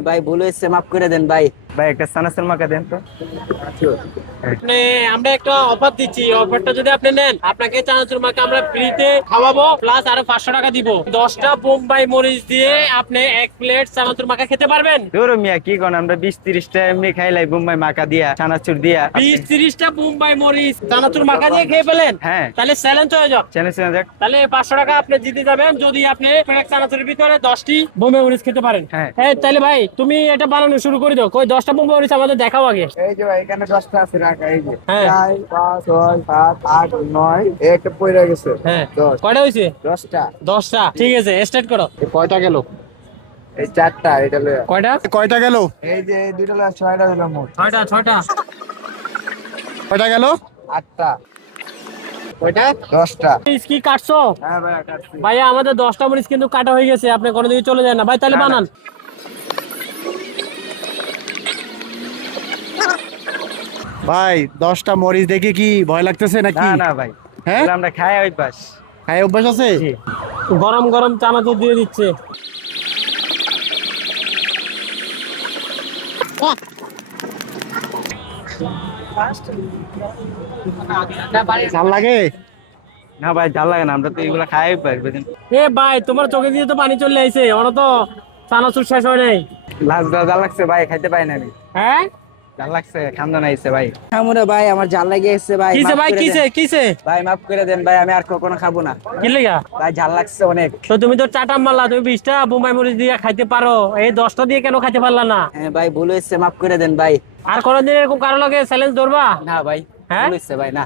হ্যাঁ ভাই, ভুল হয়েছে, মাফ করে দেন ভাই। ভাই একটা সানাসের মাকা দেন তো। আপনি আমরা একটা অফার দিচ্ছি, অফারটা যদি আপনি নেন আপনাকে চানাচুর মাখা আমরা ফ্রিতে খাওয়াবো, প্লাস আরো 500 টাকা দিব। 10টা বোম্বাই মরিচ দিয়ে আপনি 1 প্লেট চানাচুর মাখা খেতে পারবেন। ধরো মিয়া কি কোন আমরা 20-30টা এমনি খাইলাই বোম্বাই মাকা দিয়া চানাচুর দিয়া। 20-30টা বোম্বাই মরিচ চানাচুর মাখা দিয়ে খেয়ে ফেলেন, হ্যাঁ। তাহলে চ্যালেঞ্জ হয়ে যাবে। চ্যানেল যাক। তাহলে 500 টাকা আপনি জিতে যাবেন যদি আপনি এক চানাচুরের ভিতরে 10টি বোম্বাই মরিচ খেতে পারেন। হ্যাঁ। হ্যাঁ, তাহলে ভাই তুমি এটা বানানো শুরু করে দাও। কই 10টা বোম্বাই মরিচ আমাদের দেখাও আগে। এই যে ভাই, এখানে 10টা আছে রাখা, এই যে হ্যাঁ। 4 5 6 7 8 9, একটা পড়ে গেছে। হ্যাঁ, 10 কয়টা হয়েছে? 10টা। 10টা, ঠিক আছে, স্টার্ট করো। কয়টা গেল? এই 4টা, এটা লয়ে কয়টা? কয়টা গেল? এই যে দুইটা লয়ে 6টা দিলাম মোট। 6টা। কয়টা গেল? 8টা। কয়টা? 10টা। মরিচ কি কাটছো? হ্যাঁ ভাই, কাটছি। ভাইয়া আমাদের 10টা মরিচ কিন্তু কাটা হয়ে গেছে, আপনি কোনো দিকে চলে যান না ভাই, তাহলে না, না। বানান। ভাই 10টা মরিচ দেখে কি ভয় লাগতেছে নাকি? না না ভাই, হ্যাঁ? এগুলো আমরা খাই অভ্যাস। খাই অভ্যাস আছে? জি। গরম গরম চানাচুর দিয়ে দিচ্ছে। ঝাল লাগে? না ভাই, ঝাল লাগে না, আমরা তো এগুলো খাই অভ্যাস বুঝেন। এ ভাই, তোমার চোখে দিয়ে তো পানি চলে আইছে, ওরা তো চানাচুর শেষ হয় নাই। লাস্ট ঝাল লাগছে ভাই, খাইতে পাই না আমি। হ্যাঁ, ঝাল লাগছে, খান্দা নাইছে ভাই। আমরে ভাই, আমার জাল লাগিয়ে গেছে ভাই, কিসে মাফ ভাই, করে কিসে দেন। কিসে? ভাই মাফ করে দেন ভাই, আমি আর কখনো খাবো না কি লেগা? ভাই, ঝাল লাগছে অনেক। তো তুমি তো চাটা মারলা, তুমি 20টা বোম্বাই মরিচ দিয়ে খাইতে পারো, এই 10টা দিয়ে কেন খাইতে পারলা না? হ্যাঁ ভাই, ভুল হয়েছে, মাফ করে দেন ভাই। আর কোনোদিন এরকম কারো লগে চ্যালেঞ্জ ধরবা? না ভাই, হ্যাঁ? ভুল হয়েছে ভাই, না।